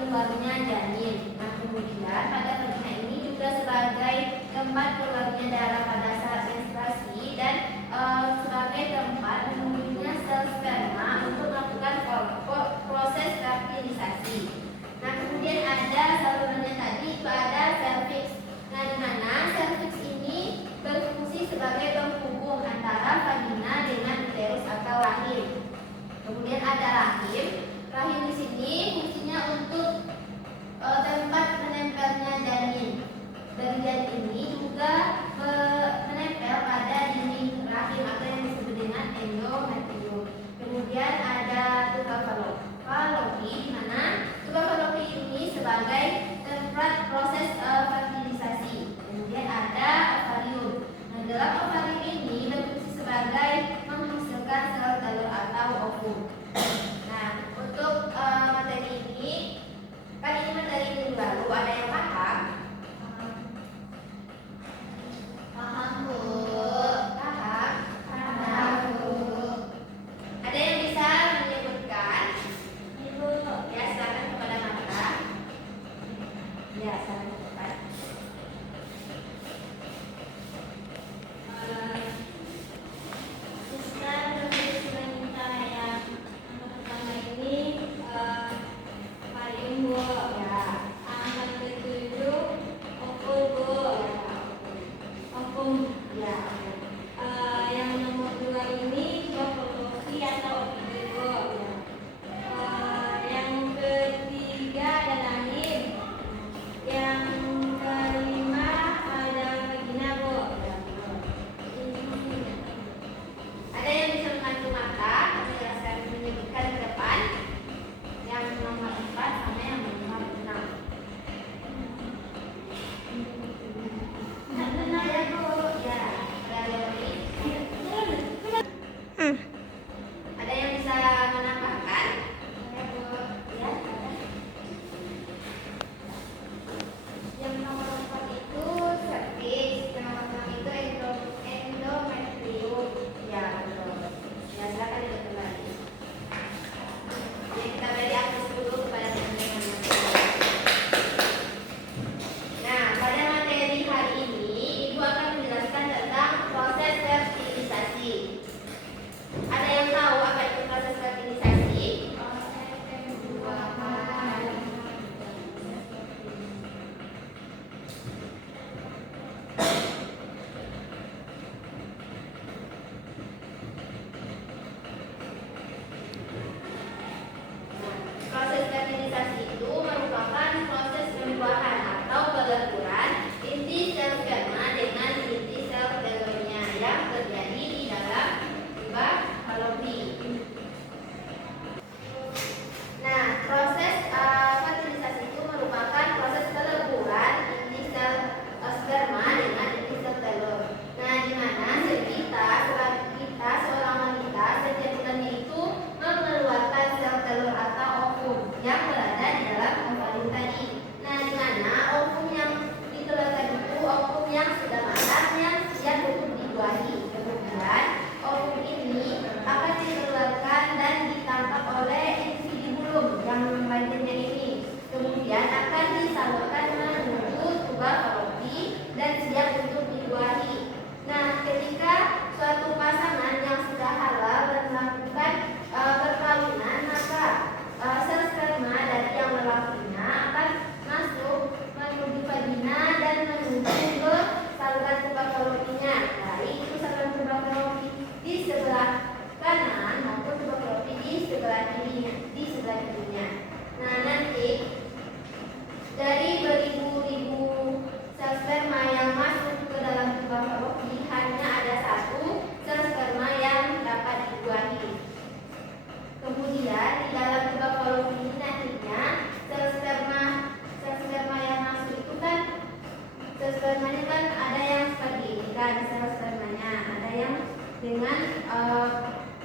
keluarnya janin. Nah, kemudian pada vagina ini juga sebagai tempat keluarnya darah pada saat menstruasi dan sebagai tempat menumbuhnya sel sperma untuk melakukan proses fertilisasi. Nah, kemudian ada salurannya tadi, itu ada serviks. Nah, di mana serviks ini berfungsi sebagai penghubung antara vagina dengan uterus atau rahim. Kemudian ada rahim. Rahim di sini fungsinya untuk tempat menempelnya janin. Dan janin ini juga menempel pada dinding rahim atau yang disebut dengan endometrium. Kemudian ada tubal fallopi, di mana tubal fallopi ini sebagai tempat proses fertilisasi. Kemudian ada ovarium. Nah, dalam ovarium ini berfungsi sebagai menghasilkan sel telur atau ovum. Nah, untuk materi ini, kan ini materi minggu lalu, ada yang paham? Paham, Bu? Paham? Paham, Bu. Ada yang bisa menyebutkan? Ibu, ya, silakan kepada Mata. Ya, silakan cepat.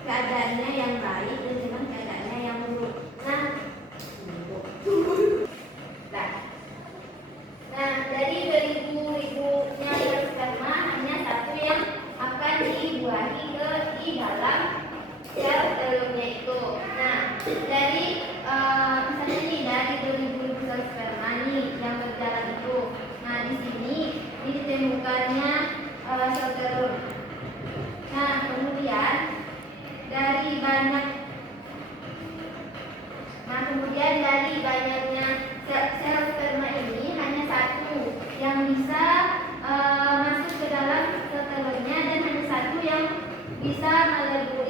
Keadaannya yang baik dan dengan keadaannya yang buruk. Nah, dari ribunya sel sperma hanya satu yang akan dibuahi di dalam sel telurnya itu. Nah, dari misalnya nih dari 2000 di sini ditemukannya sel telur. Nah, kemudian dari banyaknya sel sperma ini hanya satu yang bisa masuk ke dalam sel telurnya dan hanya satu yang bisa melebur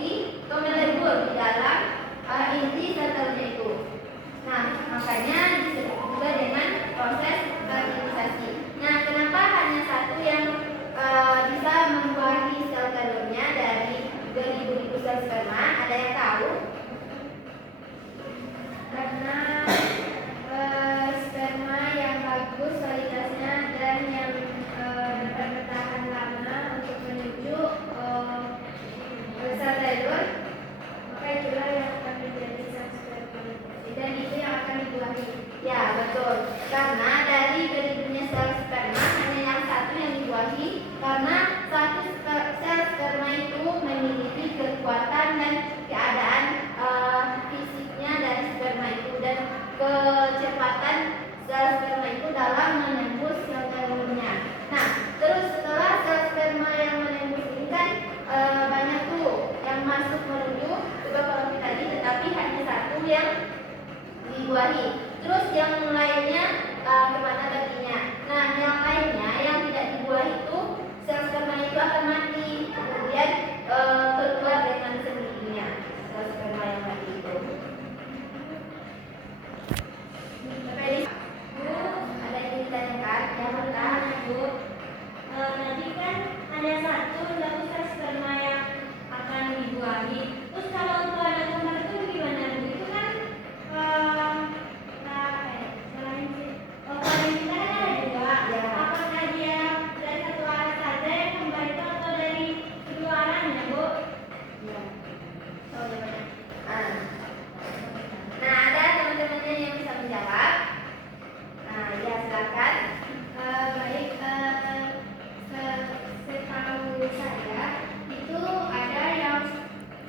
di dalam inti sel telurnya itu. Nah, makanya disebut juga dengan proses fertilisasi. Nah, kenapa hanya satu yang bisa membuahi sel telurnya dari beribu-ribu sel sperma? Ada yang tahu? Karena sperma yang bagus kualitasnya dan yang dapat bertahan lama untuk menuju sel telur, maka itulah yang akan menjadi sel sperma dan itu yang akan dibuahi. Ya, betul. Karena dari beribunya sel sperma hanya yang satu yang dibuahi, karena satu sel sperma itu memiliki kekuatan dan keadaan fisiknya dari sperma itu dan kecepatan sel sperma itu dalam menembus sel telurnya. Nah, terus setelah sel sperma yang menembus ini kan banyak tuh yang masuk menuju ke koloni tadi, tetapi hanya satu yang dibuahi. Terus yang lainnya kemana baginya? Nah, yang lainnya yang tidak dibuahi itu sel sperma itu akan mati, kemudian keluar dengan sendirinya sel sperma yang mati itu. Bu, ada yang ditanyakan? Yang pertama, Bu, tadi kan hanya satu lalu sel sperma yang akan dibuahi. Terus kalau untuk anak kembar itu gimana, Bu? Itu kan kalau kita kan ada dua. Ya. Apakah dia dari satu arah saja yang kembar itu atau dari kedua arahnya, Bu? Ya. Oh, ya. Nah, ada teman-temannya yang bisa menjawab. Nah, ya silakan. Baik, setahu saya itu ada yang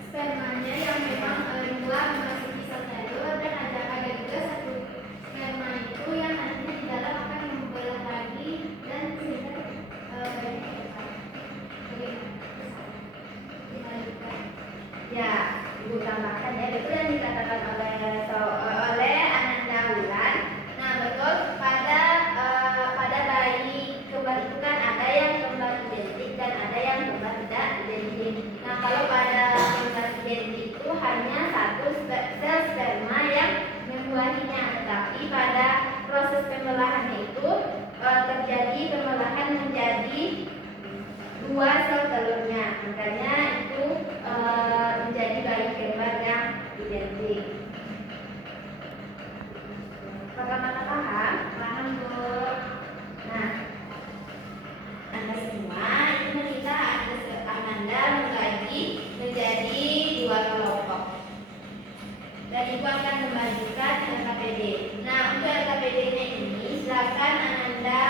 spermanya yang memang dua memasuki sel telur dan ada juga satu sperma itu yang nantinya di dalam akan membelah lagi dan sehingga ya, Ibu tambahkan ya, betul yang dikatakan oleh Ananda Wulan. Nah, betul, pada bayi kembar itu kan ada yang kembar identik dan ada yang kembar tidak identik. Nah, kalau pada kembar identik itu hanya satu sel sperma yang membuahinya, tetapi pada proses pembelahannya itu terjadi pembelahan menjadi dua sel telurnya, makanya itu menjadi bayi kembar yang identik. Bagaimana paham? Paham, Bu. Nah, Anda semua itu meminta Ananda membagi menjadi dua kelompok. Dan Ibu akan membagikan LKPD. Nah, untuk LKPD-nya ini silakan Ananda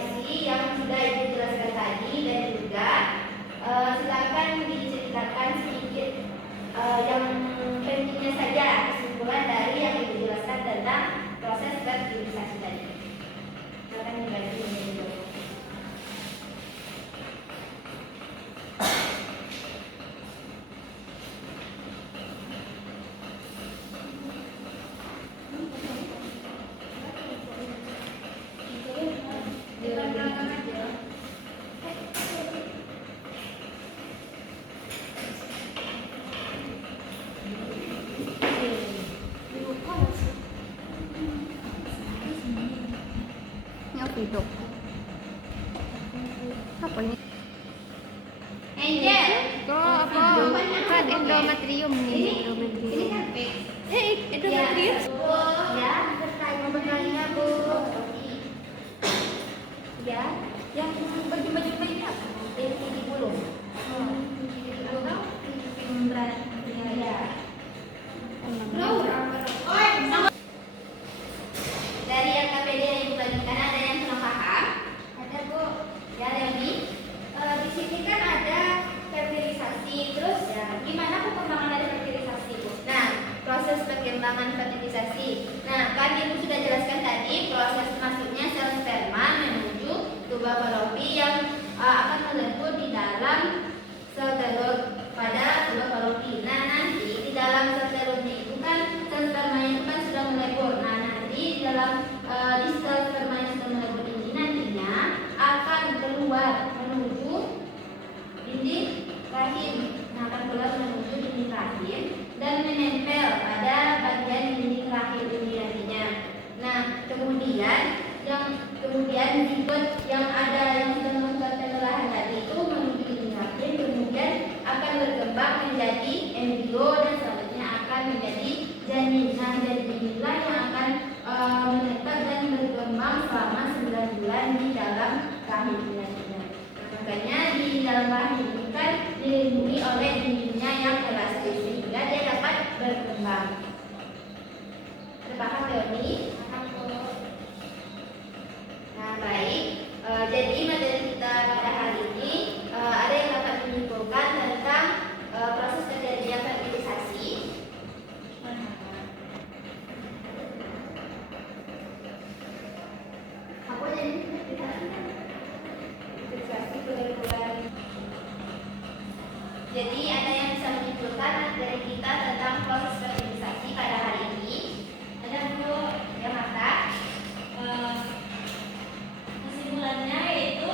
isi yang sudah Ibu jelaskan tadi dan juga silakan diceritakan sedikit yang pentingnya saja kesimpulan dari yang Ibu jelaskan tentang proses fertilisasi tadi. Silakan dibagi menjadi dua. Hidup. Apa ini? Angel. Itu apa? Bukan endometrium nih. Ini kan Endometrium. ya, bertanya Bu. Ya, yang baju-baju ini apa? Ini bulu. Membran. Ya. Dari yang KPD yang Ibu bagikan ada yang belum paham? Ada, Bu. Ya, Leonie. Di sini kan ada fertilisasi. Terus gimana perkembangan dari fertilisasi, Bu? Nah, proses perkembangan fertilisasi. Nah, kan Ibu sudah jelaskan tadi proses masuknya sel sperma menuju jubah Falopi yang akan melebur di dalam sel telur pada jubah Falopi. Nah, nanti di dalam sel telurnya itu kan sel spermanya itu kan sudah melebur. Nah, nanti di dalam di sel sperma yang sudah melebur ini nantinya akan keluar menuju dinding rahim. Nah, akan keluar menuju dinding rahim dan menempel pada bagian dinding rahim ini nantinya. Nah, kemudian zigot yang ada yang sudah melakukan pengolahan tadi itu menuju dinding rahim, kemudian akan berkembang menjadi embrio dan selanjutnya akan menjadi janin. Nah, janin inilah yang akan menetap dan berkembang selama 9 bulan di dalam rahim nantinya. Makanya di dalam rahim ini kan dilindungi oleh dindingnya yang elastis sehingga dia dapat berkembang. Terpaham Leoni? Nah, baik. Jadi materi kita pada hari ini ada yang dapat menyimpulkan tentang proses terjadinya fertilisasi. Apa jadi fertilisasi bulan-bulan? Jadi ada yang bisa menyimpulkan materi kita tentang proses fertilisasi pada hari ini. Ada Bu yang mata? Kesimpulannya yaitu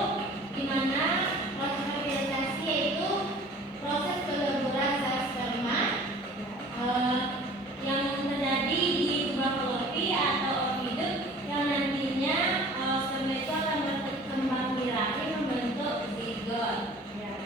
di mana proses fertilisasi yaitu proses peleburan sel sperma yang terjadi di jubah Falopi atau ovidum yang nantinya sperma itu akan berkembang di rahim membentuk zigot. Ya.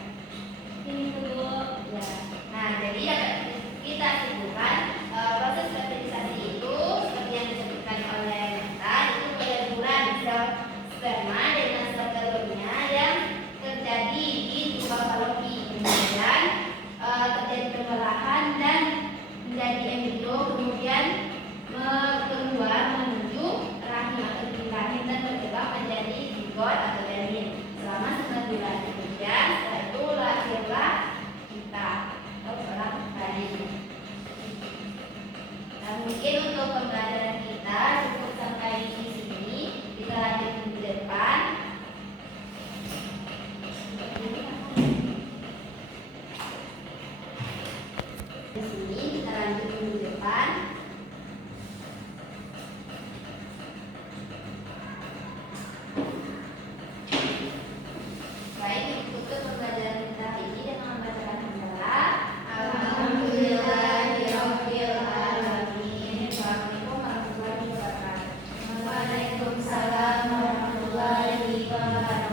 Ini dulu. Ya. Nah, jadi dapat kita simpulkan proses fertilisasi itu seperti yang disebutkan oleh Nata itu peleburan sel sperma dengan sel telurnya yang terjadi di jubah Falopi, kemudian terjadi pengolahan dan menjadi embrio, kemudian keluar menuju rahim atau dinding rahim dan berkembang menjadi zigot atau janin selama 9 bulan. Kemudian setelah itu lahirlah kita atau seorang bayi. Nah, mungkin untuk pembelajaran kita cukup sampai di sini. Kita lanjut minggu depan. Di sini kita lanjut minggu depan. Baik, untuk pembelajaran kita ini dengan membacakan hamdalah. Alhamdulillahirabbil alamin. Assalamualaikum warahmatullahi wabarakatuh. Waalaikumsalam warahmatullahi wabarakatuh.